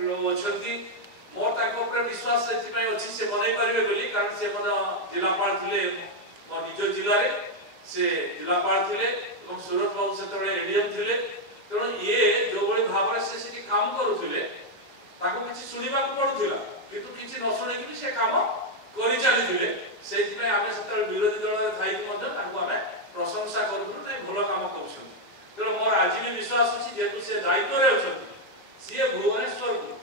लोग अछंती मोर ताको ऊपर विश्वास सेति पय अछि से बनै परिबे बोली कारण से मन जिलापाल थिले मो निज जिल्ला रे से जिलापाल थिले और सूरत बाबू सेतबे एडीएम थिले तो ये जो बड़ी भाबरे से सेति काम करूथिले ताको किछि सुनिबा को पडुथिला किंतु किछि न सुनि कि से काम करि चली थिले सेति पय आमे सेतबे विरोधी दल रे थाई मध्य ताको आमे प्रशंसा करूथु नै भलो काम करूछन तो मोर आज भी विश्वास अछि जेतु से दायित्व रे अछन से भुवनेश्वर को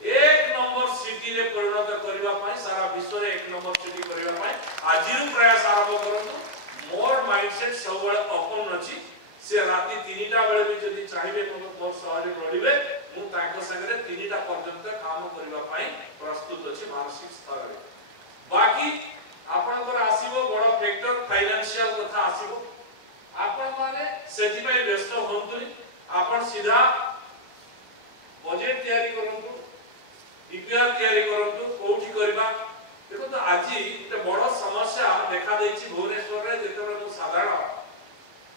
एक नंबर सिटी रे परिणत करबा पय सारा विश्व रे एक नंबर सिटी करबा पय आजिरु प्रयास आरंभ करंतु मोर माइंडसेट सब बेले ओपन अछि से राती 3टा बेले भी जदी चाहिबे मोर सहरे रहिबे मु ताको संगे 3टा पर्यंत काम करबा पय प्रस्तुत अछि मानसिक स्तर रे बाकी आपनकर आसीबो बड़ फैक्टर फाइनेंशियल कथा आसीबो आपन माने सेति पय व्यस्त होंतुनी आपन सीधा बजेट तयारी करंतु डीपीआर तयारी करंतु कोठी करबा देखो तो आज एक बड़ समस्या देखा देछि भुवनेश्वर रे जेतबे मु साधारण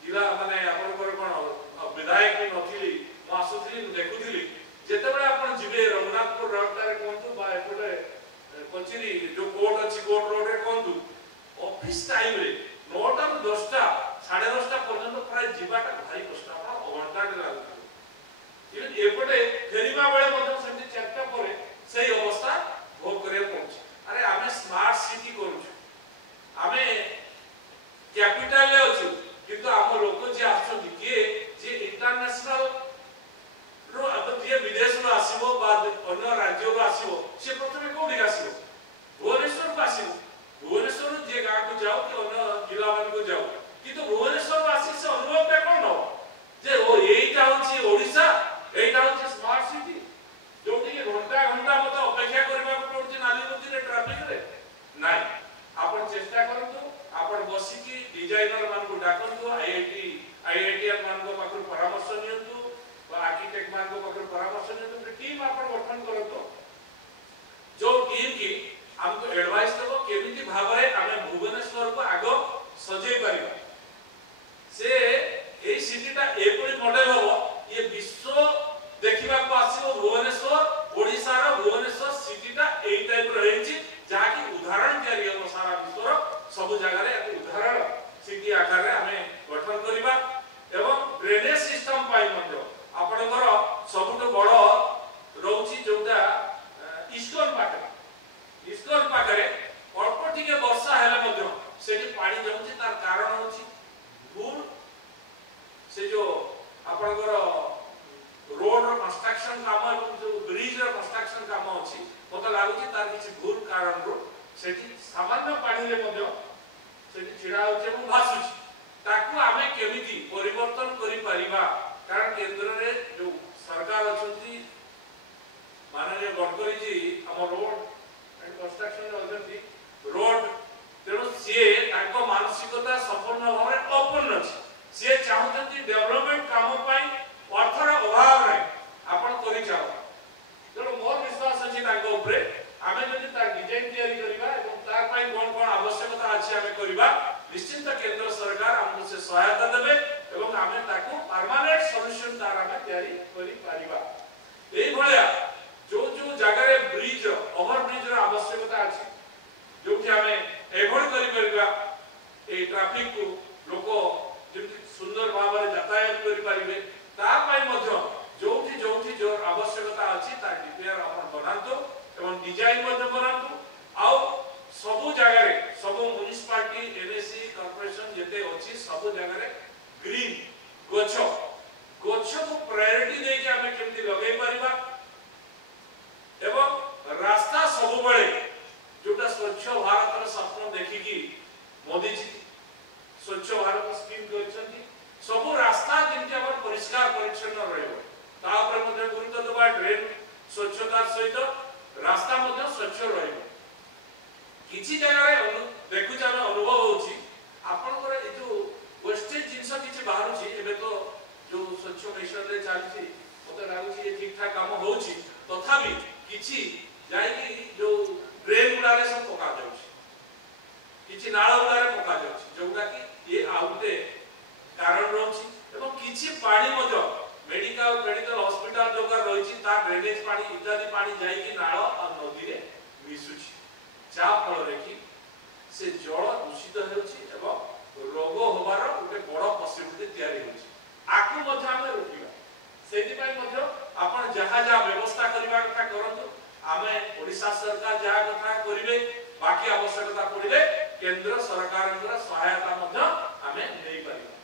जिला माने आपनकर कोन विधायक भी नथिली मु आसुथिली देखुथिली जेतबे आपन जिबे रघुनाथपुर रोड रे कोंतु बा एपटे कचेरी जो कोर्ट अछि कोर्ट रोड रे कोंतु ऑफिस टाइम रे 9टा ରୁ 10टा 10:30 पर्यंत प्राय जिबाटा भारी कष्ट आपण घंटा रे लागु इवन एपटे फेरीबा बेले मध्य सेति 4टा परे सही अवस्था भोग करे पहुंच अरे आमे स्मार्ट सिटी करू आमे कैपिटल ले अछु किंतु हम लोक जे आछन के जे इंटरनेशनल रो अब जे विदेश रो आसीबो बाद अन्य राज्य रो आसीबो से प्रथमे कोडी आसीबो भुवनेश्वर को आसीबो भुवनेश्वर जे गां को जाओ कि अन्य जिला मान को जाओ किंतु भुवनेश्वर आसी से अनुभव पे कोन हो जे ओ एटा होची ओडिसा एटा होची स्मार्ट सिटी जोटी के घंटा घंटा मत अपेक्षा करबा पड़ुची नालीबती रे ट्रैफिक रे नाही आपण चेष्टा करंतु आपण बसी की डिजाइनर मान को डाकंतु आईआईटीएन मान को पाकर परामर्श नियंतु बा आर्किटेक्ट मान को पाकर परामर्श नियंतु टीम आपण गठन करंतु जो टीम की हमको एडवाइस देबो केमिति भाबरे आमे भुवनेश्वर को आगो सजै परिबा से ए सिटीटा एपरि मॉडल हो ये विश्व देखिबा को आसीबो भुवनेश्वर ओडिसा रो भुवनेश्वर सिटीटा एई टाइप रहिछि जहा की उदाहरण तयारी हो सारा विश्व रो सब जगह रे एक उदाहरण सिटी आकार रे हमें गठन करिबा एवं ड्रेनेज सिस्टम पाई मध्य आपनकर सबटो बड़ रहउछि जोटा इस्कन पाखरे अल्प टिके वर्षा हेले मध्य सेठी पानी जमुछि तार कारण होछि धूल से जो आपनकर रोड रो कंस्ट्रक्शन काम और जो ब्रिज रो कंस्ट्रक्शन काम अछि मते लागुछि तार किछि भूल कारण रो सेठी सामान्य पानी ले मध्य सेठी छिड़ा होछि এবং भासुछि ताकू आमे केमिति परिवर्तन करि परिबा कारण केंद्र रे जो सरकार अछंती माननीय गडकरी जी हम रोड एंड कंस्ट्रक्शन अजंती रोड तेरो से ताको मानसिकता संपूर्ण भाबरे ओपन अछि से चाहउछंती डेवलपमेंट काम पई अर्थर अभाव नै आपण करि जाओ तेरो मोर विश्वास अछि ताको ऊपर आमे जदि तार डिजाइन तयारी करिबा एवं तार पई कोन कोन आवश्यकता अछि आमे करिबा निश्चित केंद्र सरकार हमको से सहायता देबे एवं आमे ताको परमानेंट सॉल्यूशन तार आमे तयारी करि परिबा एई भलिया जो जो जगह रे ब्रिज ओवर ब्रिज रो आवश्यकता अछि जो कि आमे एवॉइड करि परिबा ए ट्रैफिक को लोको जेति सुंदर भाबरे यातायात करि परिबे ता पई मध्य जोठी जो आवश्यकता अछि ता डीपीआर आपण बनांतो एवं डिजाइन मध्य बनांतो आउ सब जगह रे सब म्युनिसिपालिटी एनएसी कॉर्पोरेशन जेते अछि सब जगह रे ग्रीन गछ को प्रायोरिटी दे के हमें केमति लगै परिबा एवं रास्ता सब बळे जोटा स्वच्छ भारत रो सपन देखि की मोदी जी स्वच्छ भारत स्कीम करछन्ती सब रास्ता केमति हमर परिष्कार परिच्छन्न रहइबो ता ऊपर मध्ये गुरुत्व देबा ड्रेन स्वच्छता सहित रास्ता मध्ये स्वच्छ रहइबो किछि जगह रे देखु जामे अनुभव होछि आपन करे ए जो वेस्टेज जिंस किछि बाहरु छी एबे तो जो स्वच्छ मिशन रे चालछि मते लागु छी ठीक ठाक काम होछि तथापि किछि जाय कि जो ड्रेन गुडारे सब पका जाउछि किछि नाळ गुडारे पका जाउछि जोटा कि ये आउटे कारण रहछि एवं किछि पानी मध्ये मेडिकल हॉस्पिटल जोगा रहिछि ତା ड्रेनेज पानी इत्यादि पानी जाई कि नाଳ और नदी रे मिसुची जा फल रे कि से जल दूषित हेउची एवं रोग होबार गोटे बड़ पॉसिबिलिटी तैयारी होची आकु मध्ये हम रोकिबा सेति पय मध्ये आपण जहा जहा व्यवस्था करबा कथा करंतु आमे ओडिशा सरकार जहा कथा करिवे बाकी आवश्यकता पड़िले केंद्र सरकार सहायता मध्ये आमे नै परिबा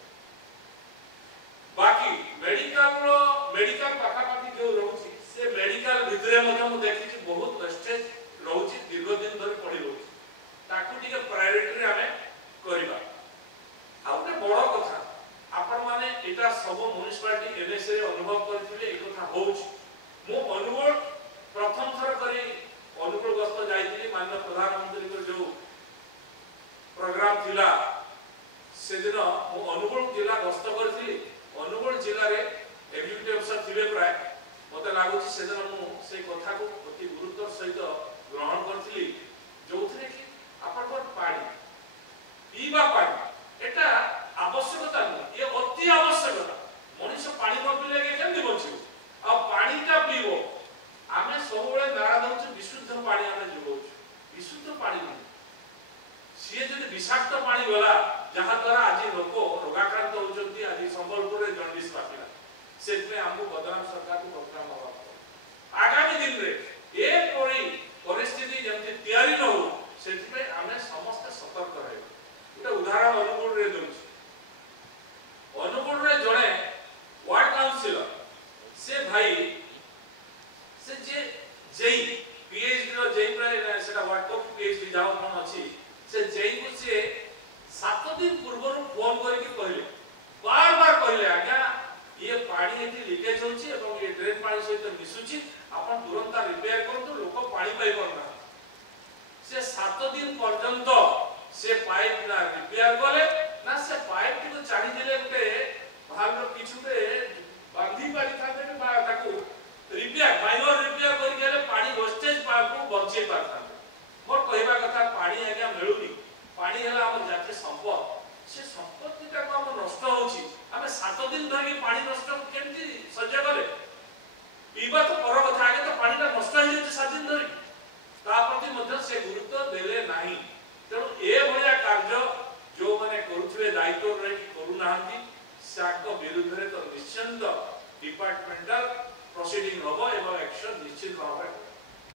बाकी मेडिकल पाखापाखि जो रहउची से मेडिकल भितरे मध्ये मु देखि कि बहुत वेस्टेज रहउची दीर्घ दिन धरि पड़ी रहउची ताकू टिके प्रायोरिटी रे आमे करिबा आ ओटे बड़ कथा आपण माने एटा सब म्युनिसिपालिटी एनएस रे अनुभव करथिले ए कथा होउची मु अनुगुण प्रथम थर करी अनुगुण गस्त जाईतिली माननीय प्रधानमंत्री को जो प्रोग्राम थिला से दिन मु अनुगुण जिला गस्त करथिली अनुगुण जिल्ला रे एग्जीक्यूटिव अफसर थिबे प्राय मते लागुची से दिन मु से कथा को अति गुरुत्व सहित ग्रहण करथिली जोथरे कि आपण पानी पीबा पानी एटा आवश्यकता नहीं ये अति आवश्यकता मनुष्य पानी न पीले के केमि बचिबो आ पानीटा पीबो आमे सबले नारा दउछु विशुद्ध पानी आमे जोगौछु विशुद्ध पानी नहीं सीए जदि विषाक्त पानी गला जहा द्वारा आज लोक रोगाक्रांत होचंती आज संबलपुर रे जर्नलिस्ट पाकिला सेतमे हमको बदनाम सरकार को बदनाम होबा आगामी दिन रे ए परी परिस्थिति जेमति तयारी न हो सेतमे आमे समस्त सतर्क रहबे एटा उदाहरण अनुगुण रे दउछु अनुगुण रे जणे वार्ड काउंसिलर से भाई से जे जेई पीएचडी रो जेई प्राय सेटा वार्ड को पीएचडी जाव मन अछि से जेई को से 7 दिन पूर्व फोन करके कहले बार बार कहले आज्ञा ये पानी एठी लीकेज होची एवं ये ड्रेन पानी सहित मिसुची आपण तुरंत रिपेयर करतो लोक पानी पाई परना से 7 दिन पर्यंत से पाइप ना रिपेयर करे ना से पाइप को चाडी दिले गुटे भालो किछुते बांधी पारी थाते बा ताकू रिपेयर माइनर रिपेयर करि गेले पानी वेस्टेज को बचे पारता मोर कहबा कथा पानी आज्ञा मिलुनी पानी हला हमर जातीय संपद से संपत्तिटा को हम नष्ट होची हमें 7 दिन धरि पानी नष्ट केमती सज्जा करे पीबा तो पर कथा आगे तो पानीटा नष्ट हो जेते 7 दिन धरि ता प्रति मध्य से गुरुत्व देले नाही तेणु ए भलिया कार्य जो माने करूथले दायित्व रे कि करू नाहंती साको विरुद्ध रे तो निश्चित डिपार्टमेंटल प्रोसीडिंग होबो एवं एक्शन निश्चित भाबे